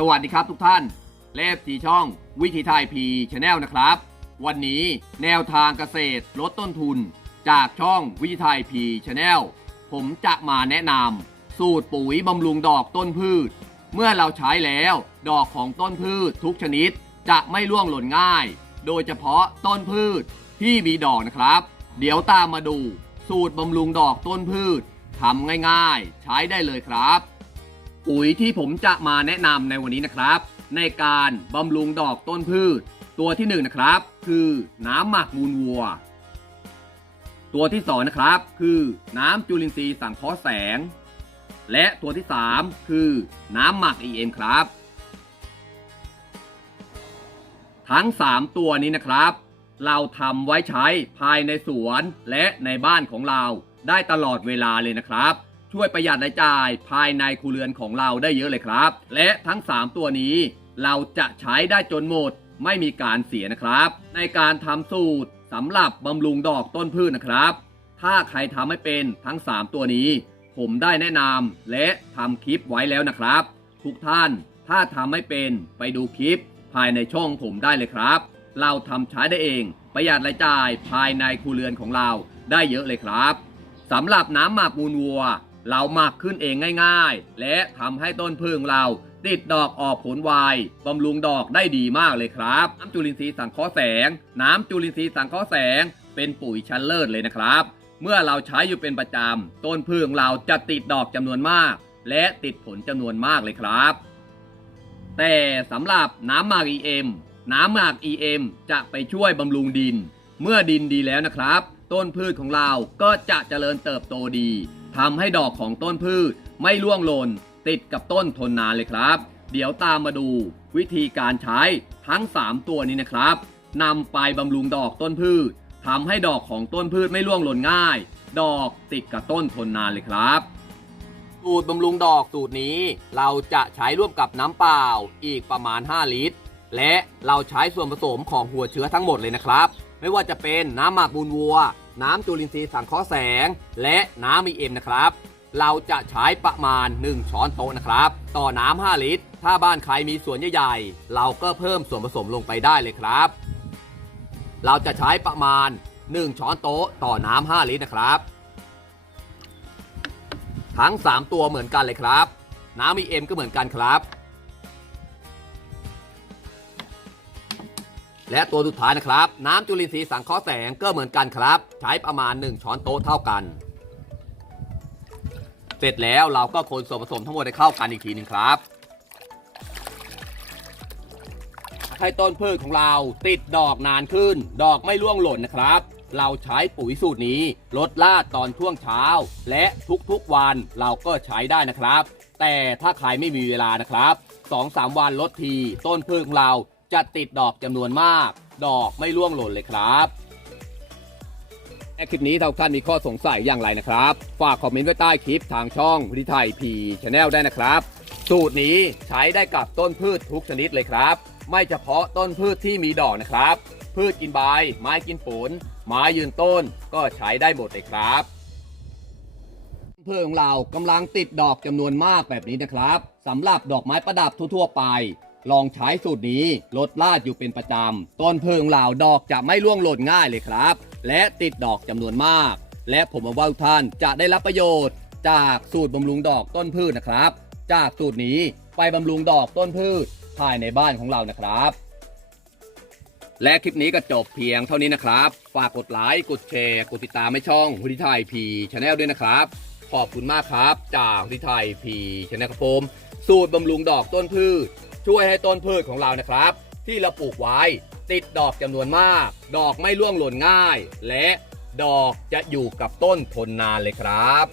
สวัสดีครับทุกท่าน เลฟสีช่อง วิธีไทยพีชาแนลนะครับ วันนี้แนวทางเกษตรลดต้นทุน จากช่องวิธีไทยพีชาแนลผมจะมาแนะนำสูตรปุ๋ยบำรุงดอกต้นพืช เมื่อเราใช้แล้วดอกของต้นพืชทุกชนิดจะไม่ร่วงหล่นง่าย โดยเฉพาะต้นพืชที่มีดอกนะครับ เดี๋ยวตามมาดู สูตรบำรุงดอกต้นพืชทำง่ายๆ ใช้ได้เลยครับ ปุ๋ยที่ผมจะมาแนะนำในวันนี้นะครับ ในการบำรุงดอกต้นพืช ตัวที่หนึ่งนะครับ คือน้ำหมักมูลวัว ตัวที่สองนะครับคือน้ำจุลินทรีย์สังเคราะห์แสง และตัวที่สามคือน้ำหมัก EM ครับ ทั้ง 3 ตัวนี้นะครับ เราทำไว้ใช้ภายในสวนและในบ้านของเราได้ตลอดเวลาเลยนะครับ ช่วยประหยัดรายจ่ายภายในครัวเรือนของเราได้เยอะเลยครับ และทั้ง 3 ตัวนี้ เราจะใช้ได้จนหมดไม่มีการเสียนะครับ ในการทำสูตรสำหรับบำรุงดอกต้นพืชนะครับ ถ้าใครทำไม่เป็นทั้ง 3 ตัวนี้ ผมได้แนะนำและทำคลิปไว้แล้วนะครับ ทุกท่านถ้าทำไม่เป็นไปดูคลิป ภายในช่องผมได้เลยครับ เราทำใช้ได้เองประหยัดรายจ่ายภายในครัวเรือนของเราได้เยอะเลยครับสำหรับน้ำหมักมูลวัว เราหมักขึ้นเองง่ายๆ และทำให้ต้นพึ่งเรา ติดดอกออกผลไวบำรุงดอกได้ดีมากเลยครับ น้ำจุลินทรีย์สังเคราะห์แสง น้ำจุลินทรีย์สังเคราะห์แสง เป็นปุ๋ยชั้นเลิศเลยนะครับ เมื่อเราใช้อยู่เป็นประจำต้นพึ่งเราจะติดดอกจำนวนมาก และติดผลจำนวนมากเลยครับ แต่สำหรับน้ำหมัก EM น้ำหมัก EM จะไปช่วยบำรุงดิน เมื่อดินดีแล้วนะครับ ต้นพืชของเราก็จะเจริญเติบโตดี ทำให้ดอกของต้นพืชไม่ร่วงหล่นติดกับต้นทนนานเลยครับ เดี๋ยวตามมาดูวิธีการใช้ทั้ง 3 ตัวนี้นะครับนำไปบำรุงดอกต้นพืชทำให้ดอกของต้นพืชไม่ร่วงหล่นง่าย ดอกติดกับต้นทนนานเลยครับสูตรบำรุงดอกสูตรนี้ เราจะใช้ร่วมกับน้ำเปล่าอีกประมาณ 5 ลิตร และเราใช้ส่วนผสมของหัวเชื้อทั้งหมดเลยนะครับ ไม่ว่าจะเป็นน้ำหมักมูลวัว น้ำจุลินทรีย์สังเคราะห์แสง และน้ำมีเอ็มนะครับ เราจะใช้ประมาณ 1 ช้อนโต๊ะนะครับ ต่อน้ำ 5 ลิตร ถ้าบ้านใครมีสวนใหญ่ๆ เราก็เพิ่มส่วนผสมลงไปได้เลยครับ เราจะใช้ประมาณ 1 ช้อนโต๊ะต่อน้ำ 5 ลิตรนะครับ ทั้ง 3 ตัวเหมือนกันเลยครับ น้ำมีเอ็มก็เหมือนกันครับ และตัวสุดท้ายนะครับ น้ำจุลินทรีย์สังเคราะห์แสงก็เหมือนกันครับ ใช้ประมาณ 1 ช้อนโต๊ะเท่ากัน เสร็จแล้วเราก็คนส่วนผสมทั้งหมดให้เข้ากันอีกทีหนึงครับให้ต้นพืชของเราติดดอกนานขึ้น ดอกไม่ร่วงหล่นนะครับ เราใช้ปุ๋ยสูตรนี้ลดลาดตอนช่วงเช้า และทุกๆวันเราก็ใช้ได้นะครับ แต่ถ้าใครไม่มีเวลานะครับ2-3วันลดที ต้นพืชของเรา จะติดดอกจำนวนมาก ดอกไม่ร่วงหล่นเลยครับในคลิปนี้ถ้าท่านมีข้อสงสัยอย่างไรนะครับ ฝากคอมเมนต์ไว้ใต้คลิปทางช่องวิไทยพีชแนลได้นะครับ สูตรนี้ใช้ได้กับต้นพืชทุกชนิดเลยครับ ไม่เฉพาะต้นพืชที่มีดอกนะครับ พืชกินใบไม้กินผล ไม้ยืนต้นก็ใช้ได้หมดเลยครับพืชของเรากำลังติดดอกจำนวนมากแบบนี้นะครับสำหรับดอกไม้ประดับทั่วๆไป ลองใช้สูตรนี้ลดลาดอยู่เป็นประจำ ต้นเพลิงเหล่าดอกจะไม่ร่วงหล่นง่ายเลยครับ และติดดอกจำนวนมาก และผมหวังว่าทุกท่านจะได้รับประโยชน์ จากสูตรบำรุงดอกต้นพืชนะครับ จากสูตรนี้ไปบำรุงดอกต้นพืชภายในบ้านของเรานะครับ และคลิปนี้ก็จบเพียงเท่านี้นะครับ ฝากกดไลค์ กดแชร์ กดติดตามให้ช่องวิทยไทยพีชาแนลด้วยนะครับ ขอบคุณมากครับ จากวิทยไทยพีชาแนลครับผม สูตรบำรุงดอกต้นพืช ช่วยให้ต้นพืชของเรานะครับ ที่เราปลูกไว้ ติดดอกจำนวนมาก ดอกไม่ร่วงหล่นง่าย และดอกจะอยู่กับต้นทนนานเลยครับ